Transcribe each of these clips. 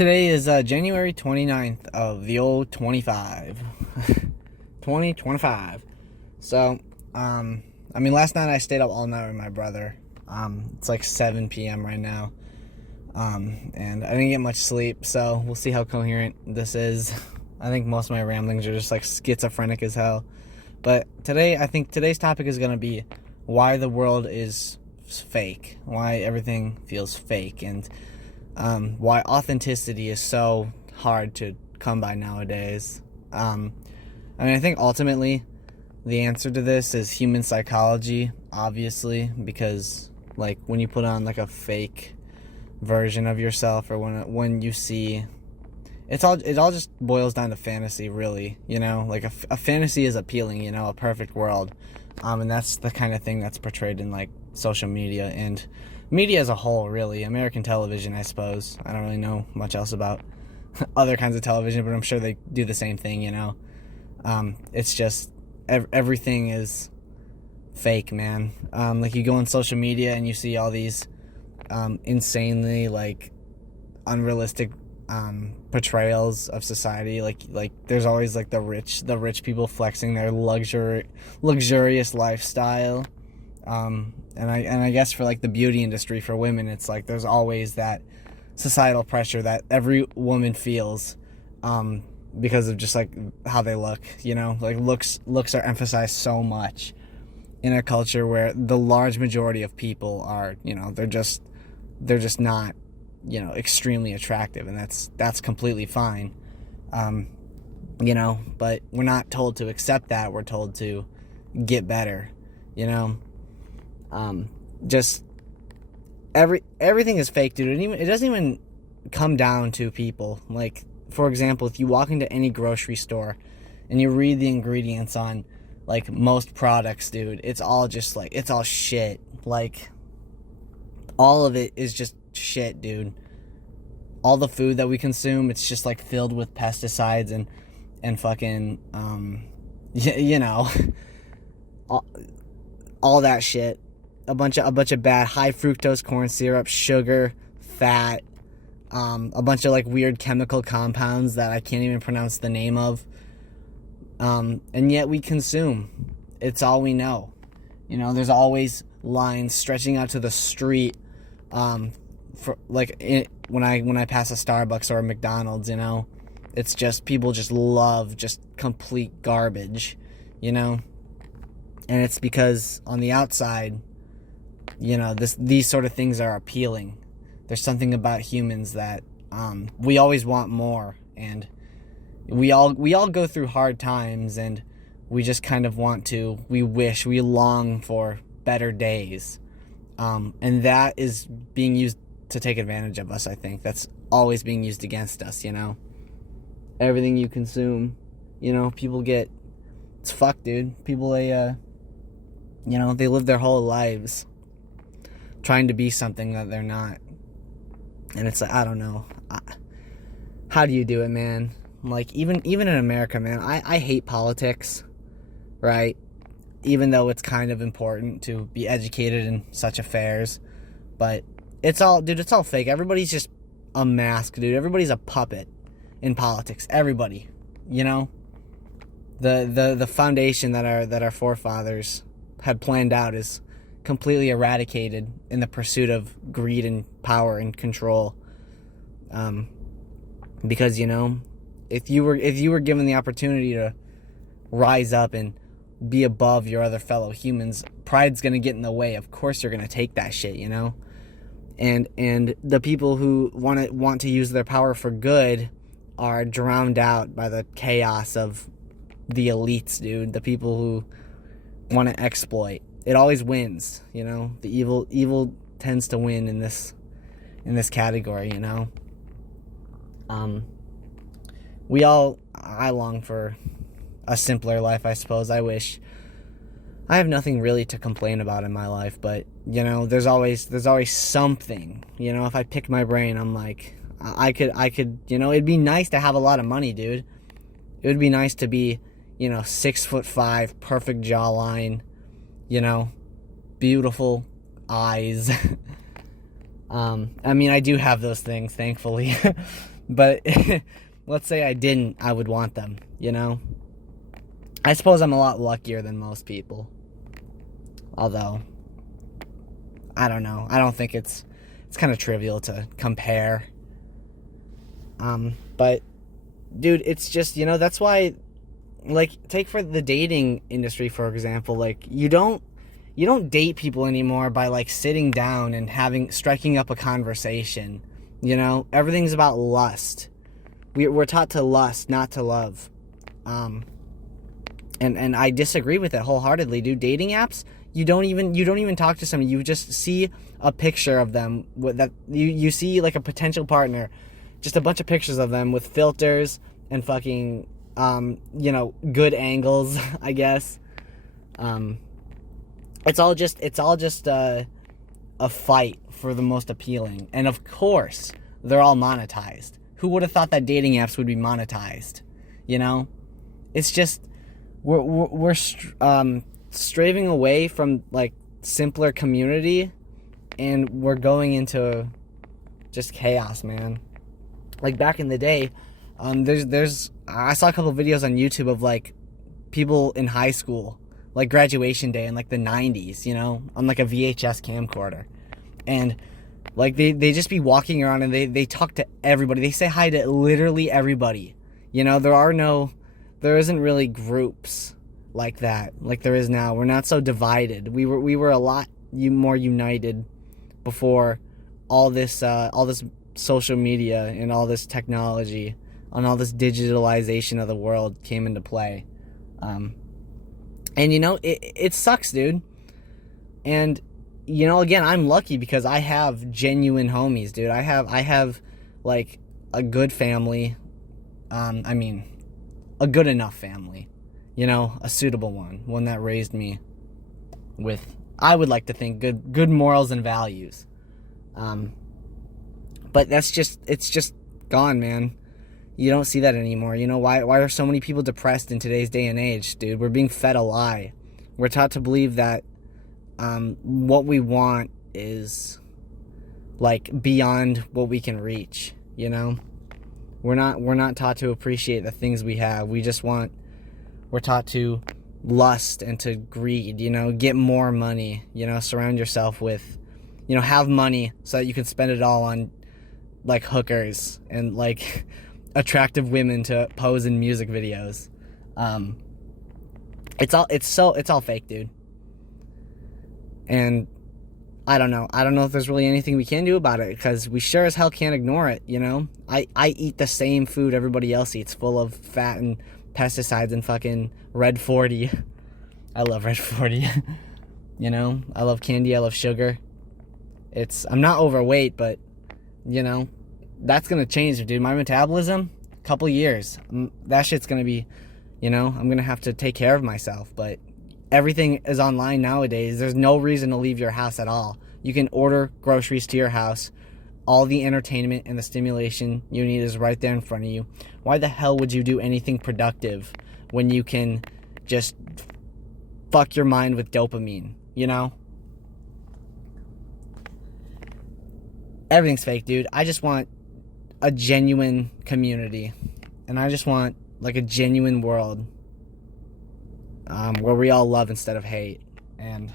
Today is January 29th of the old 25. 2025. So, last night I stayed up all night with my brother. It's like 7 p.m. right now. And I didn't get much sleep, so we'll see how coherent this is. I think most of my ramblings are just like schizophrenic as hell. But I think today's topic is going to be why the world is fake, why everything feels fake, and why authenticity is so hard to come by nowadays. I think ultimately the answer to this is human psychology, obviously, because like when you put on like a fake version of yourself, or when you see it all just boils down to fantasy, really. Like a fantasy is appealing, a perfect world, and that's the kind of thing that's portrayed in like social media and media as a whole, really. American television, I suppose. I don't really know much else about other kinds of television, but I'm sure they do the same thing. It's just everything is fake, man. Like you go on social media and you see all these insanely like unrealistic portrayals of society. Like there's always like the rich people flexing their luxurious lifestyle. And I guess for like the beauty industry for women, it's like there's always that societal pressure that every woman feels because of just like how they look. Like looks are emphasized so much in a culture where the large majority of people are, they're just not, extremely attractive, and that's completely fine. But we're not told to accept that. We're told to get better. Just everything is fake, dude. It doesn't even come down to people. Like, for example, if you walk into any grocery store and you read the ingredients on like most products, dude, it's all just like, it's all shit. Like, all of it is just shit, dude. All the food that we consume, it's just like filled with pesticides and fucking all that shit. A bunch of bad high fructose corn syrup, sugar, fat, a bunch of like weird chemical compounds that I can't even pronounce the name of. And yet we consume. It's all we know. There's always lines stretching out to the street. For like when I pass a Starbucks or a McDonald's, it's just people just love just complete garbage, and it's because on the outside, these sort of things are appealing. There's something about humans that we always want more, and we all go through hard times, and we just kind of we long for better days, and that is being used to take advantage of us. I think that's always being used against us. Everything you consume, people it's fucked, dude. People they live their whole lives trying to be something that they're not. And it's like, I don't know. How do you do it, man? Like, even in America, man, I hate politics, right? Even though it's kind of important to be educated in such affairs. But it's all fake. Everybody's just a mask, dude. Everybody's a puppet in politics. Everybody, The foundation that our forefathers had planned out is completely eradicated in the pursuit of greed and power and control. Because if you were given the opportunity to rise up and be above your other fellow humans, pride's gonna get in the way. Of course you're gonna take that shit, and the people who want to use their power for good are drowned out by the chaos of the elites, dude. The people who want to exploit. It always wins, The evil tends to win in this category, I long for a simpler life, I suppose. I have nothing really to complain about in my life, but there's always something. If I pick my brain, I'm like, I could it'd be nice to have a lot of money, dude. It would be nice to be 6'5", perfect jawline, beautiful eyes. I do have those things, thankfully. But let's say I didn't, I would want them, you know? I suppose I'm a lot luckier than most people. Although, I don't know. I don't think it's kind of trivial to compare. But dude, it's just, you know, that's why, like, take for the dating industry, for example, like, you don't date people anymore by, like, sitting down and striking up a conversation, you know? Everything's about lust. We're taught to lust, not to love. And I disagree with it wholeheartedly, dude. Dating apps, you don't even talk to somebody. You just see a picture of them that you see, like, a potential partner, just a bunch of pictures of them with filters and fucking you know, good angles, I guess. It's all just a fight for the most appealing. And of course, they're all monetized. Who would have thought that dating apps would be monetized? You know? It's just we're straying away from, like, simpler community, and we're going into just chaos, man. Like, back in the day, I saw a couple videos on YouTube of, like, people in high school, like, graduation day in, like, the 90s, you know, on, like, a VHS camcorder. And, like, they just be walking around and they talk to everybody. They say hi to literally everybody. You know, there isn't really groups like that, like there is now. We're not so divided. We were a lot more united before all this social media and all this technology and all this digitalization of the world came into play. And, you know, it sucks, dude. And, you know, again, I'm lucky because I have genuine homies, dude. I have like a good family. I mean, a good enough family, you know, a suitable one that raised me with, I would like to think, good morals and values. But it's just gone, man. You don't see that anymore. You know, why are so many people depressed in today's day and age, dude? We're being fed a lie. We're taught to believe that what we want is, like, beyond what we can reach, you know? We're not taught to appreciate the things we have. We're taught to lust and to greed, you know, get more money, you know, surround yourself with, you know, have money so that you can spend it all on, like, hookers and, like, attractive women to pose in music videos. It's all fake, dude. And I don't know if there's really anything we can do about it, because we sure as hell can't ignore it, you know? I eat the same food everybody else eats, full of fat and pesticides and fucking Red 40. I love Red 40. You know? I love candy, I love sugar. I'm not overweight, but, you know, that's gonna change, dude. My metabolism, couple years, that shit's gonna be, you know, I'm gonna have to take care of myself. But everything is online nowadays. There's no reason to leave your house at all. You can order groceries to your house. All the entertainment and the stimulation you need is right there in front of you. Why the hell would you do anything productive when you can just fuck your mind with dopamine, you know? Everything's fake, dude. I just want a genuine community. And I just want, like, a genuine world where we all love instead of hate. And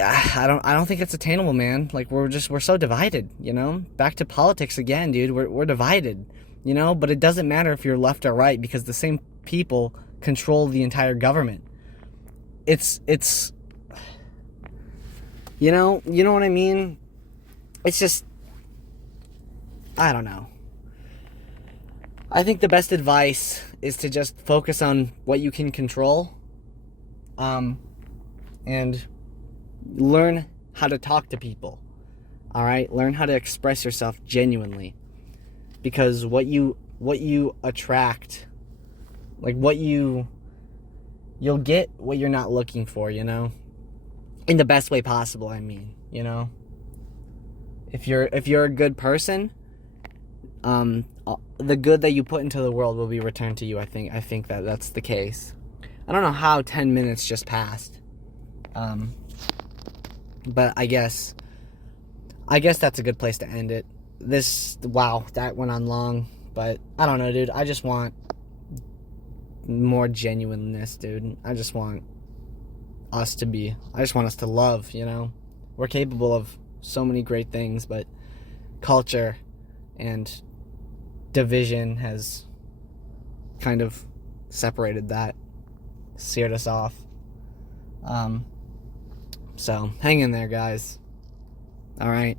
I don't think it's attainable, man. Like, we're so divided, you know? Back to politics again, dude. We're divided, you know? But it doesn't matter if you're left or right, because the same people control the entire government. It's you know what I mean? It's just, I don't know. I think the best advice is to just focus on what you can control, and learn how to talk to people. All right? Learn how to express yourself genuinely, because what you attract, like, you'll get what you're not looking for, you know? In the best way possible, I mean, you know? If you're a good person, the good that you put into the world will be returned to you. I think that's the case. I don't know how 10 minutes just passed. But I guess that's a good place to end it. wow, that went on long, but I don't know, dude. I just want more genuineness, dude. I just want us to love, you know? We're capable of so many great things, but culture and division has kind of separated that, seared us off. So hang in there, guys. All right.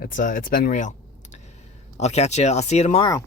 It's been real. I'll see you tomorrow.